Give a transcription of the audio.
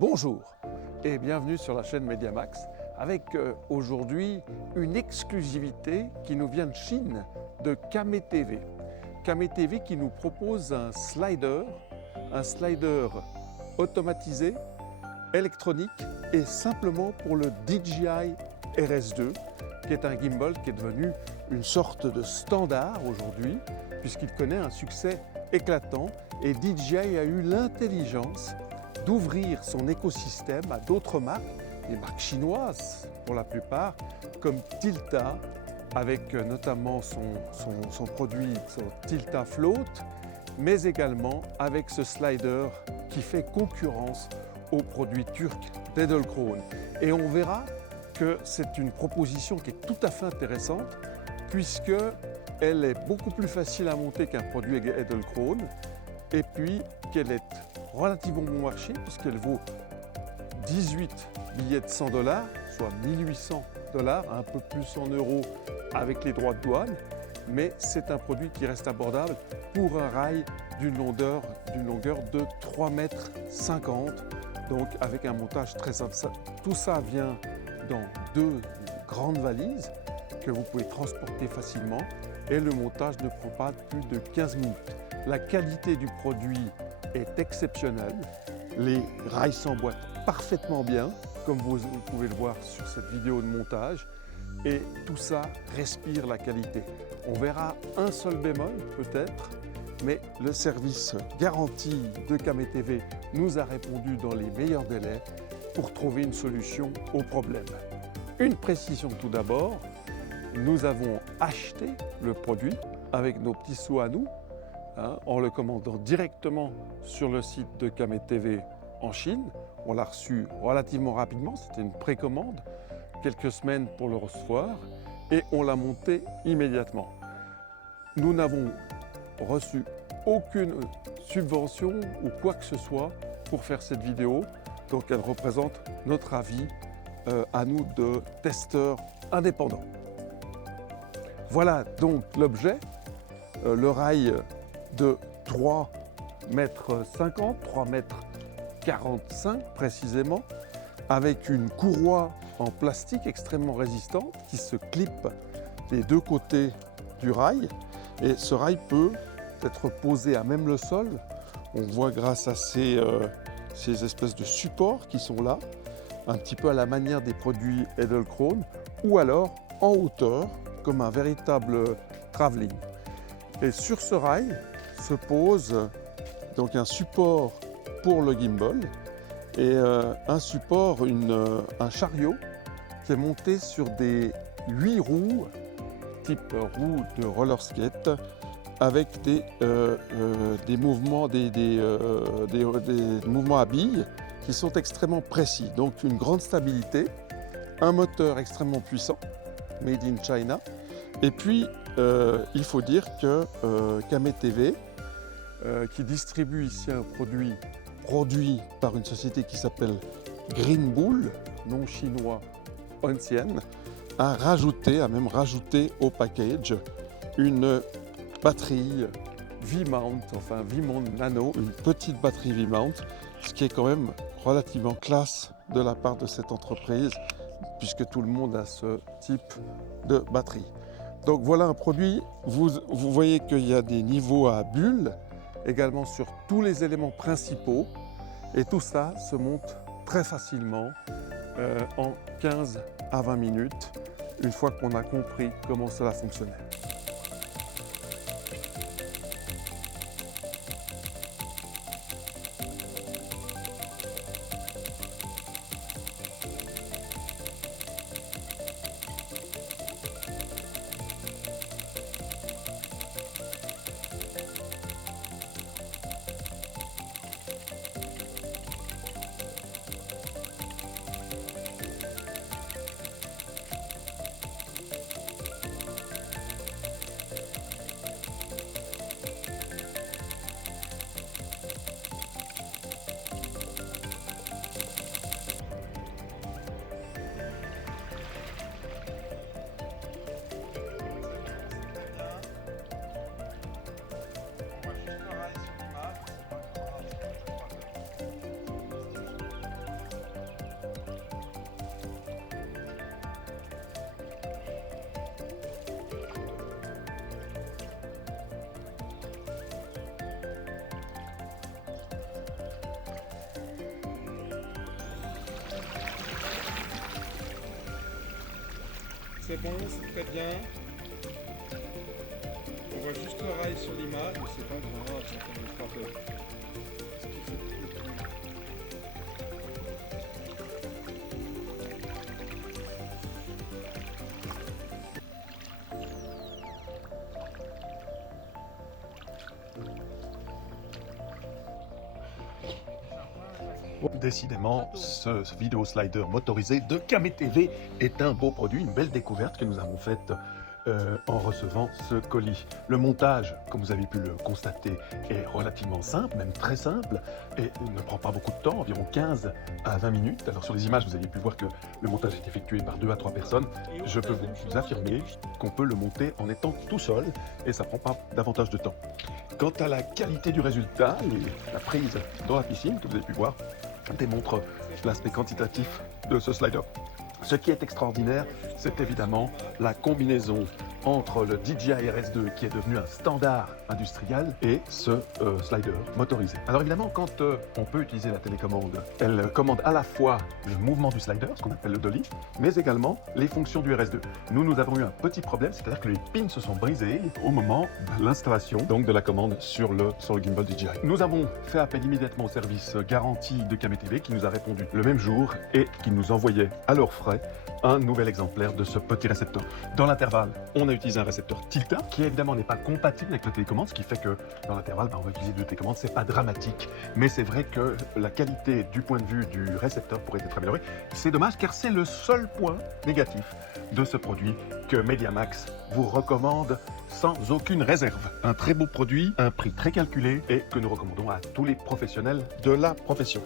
Bonjour et bienvenue sur la chaîne Mediamax avec aujourd'hui une exclusivité qui nous vient de Chine, de Kame TV. Kame TV qui nous propose un slider automatisé, électronique et simplement pour le DJI RS2 qui est un gimbal qui est devenu une sorte de standard aujourd'hui puisqu'il connaît un succès éclatant et DJI a eu l'intelligence d'ouvrir son écosystème à d'autres marques, des marques chinoises pour la plupart, comme Tilta, avec notamment son produit, son Tilta Float, mais également avec ce slider qui fait concurrence aux produits turcs d'Edelkrone. Et on verra que c'est une proposition qui est tout à fait intéressante, puisqu'elle est beaucoup plus facile à monter qu'un produit Edelkrone, et puis qu'elle est relativement bon marché puisqu'elle vaut 18 billets de 100 $, soit 1800 $, un peu plus en euros avec les droits de douane, mais c'est un produit qui reste abordable pour un rail d'une longueur de 3,50 mètres, donc avec un montage très simple. Tout ça vient dans 2 grandes valises que vous pouvez transporter facilement et le montage ne prend pas plus de 15 minutes. La qualité du produit est exceptionnelle. Les rails s'emboîtent parfaitement bien, comme vous pouvez le voir sur cette vidéo de montage, et tout ça respire la qualité. On verra un seul bémol peut-être, mais le service garanti de Kame TV nous a répondu dans les meilleurs délais pour trouver une solution au problème. Une précision tout d'abord, nous avons acheté le produit avec nos petits sous à nous, en le commandant directement sur le site de Kame TV en Chine. On l'a reçu relativement rapidement, c'était une précommande, quelques semaines pour le recevoir, et on l'a monté immédiatement. Nous n'avons reçu aucune subvention ou quoi que ce soit pour faire cette vidéo, donc elle représente notre avis à nous de testeurs indépendants. Voilà donc l'objet, le rail de 3,50 mètres, 3,45 mètres précisément, avec une courroie en plastique extrêmement résistante qui se clippe des 2 côtés du rail. Et ce rail peut être posé à même le sol. On voit grâce à ces espèces de supports qui sont là, un petit peu à la manière des produits Edelkrone, ou alors en hauteur, comme un véritable travelling. Et sur ce rail se pose donc un support pour le gimbal et un support, un chariot qui est monté sur des 8 roues, type roues de roller skate, avec des mouvements, des mouvements à billes qui sont extrêmement précis. Donc une grande stabilité, un moteur extrêmement puissant, made in China. Et puis il faut dire que Kame TV, qui distribue ici un produit par une société qui s'appelle Green Bull, nom chinois ancien, a même rajouté au package une batterie V-mount, enfin V-mount Nano, une petite batterie V-mount, ce qui est quand même relativement classe de la part de cette entreprise, puisque tout le monde a ce type de batterie. Donc voilà un produit, vous voyez qu'il y a des niveaux à bulles, également sur tous les éléments principaux, et tout ça se monte très facilement en 15 à 20 minutes, une fois qu'on a compris comment cela fonctionnait. C'est bon, c'est très bien. On voit juste le rail sur l'image, mais c'est pas grave, ça ne fait pas peur. Décidément, ce vidéo slider motorisé de KameTV est un beau produit, une belle découverte que nous avons faite en recevant ce colis. Le montage, comme vous avez pu le constater, est relativement simple, même très simple, et ne prend pas beaucoup de temps, environ 15 à 20 minutes. Alors sur les images, vous avez pu voir que le montage est effectué par 2 à 3 personnes. Je peux vous affirmer qu'on peut le monter en étant tout seul, et ça ne prend pas davantage de temps. Quant à la qualité du résultat, la prise dans la piscine, que vous avez pu voir, démontre l'aspect quantitatif de ce slider. Ce qui est extraordinaire, c'est évidemment la combinaison entre le DJI RS2 qui est devenu un standard industriel et ce slider motorisé. Alors évidemment, quand on peut utiliser la télécommande, elle commande à la fois le mouvement du slider, ce qu'on appelle le dolly, mais également les fonctions du RS2. Nous avons eu un petit problème, c'est-à-dire que les pins se sont brisés au moment de l'installation donc de la commande sur le gimbal DJI. Nous avons fait appel immédiatement au service garantie de KameTV qui nous a répondu le même jour et qui nous envoyait à leurs frais un nouvel exemplaire de ce petit récepteur. Dans l'intervalle, on a utilisé un récepteur Tilta qui évidemment n'est pas compatible avec la télécommande, ce qui fait que dans l'intervalle, on va utiliser deux télécommandes. C'est pas dramatique, mais c'est vrai que la qualité du point de vue du récepteur pourrait être améliorée. C'est dommage car c'est le seul point négatif de ce produit que MediaMax vous recommande sans aucune réserve. Un très beau produit, un prix très calculé et que nous recommandons à tous les professionnels de la profession.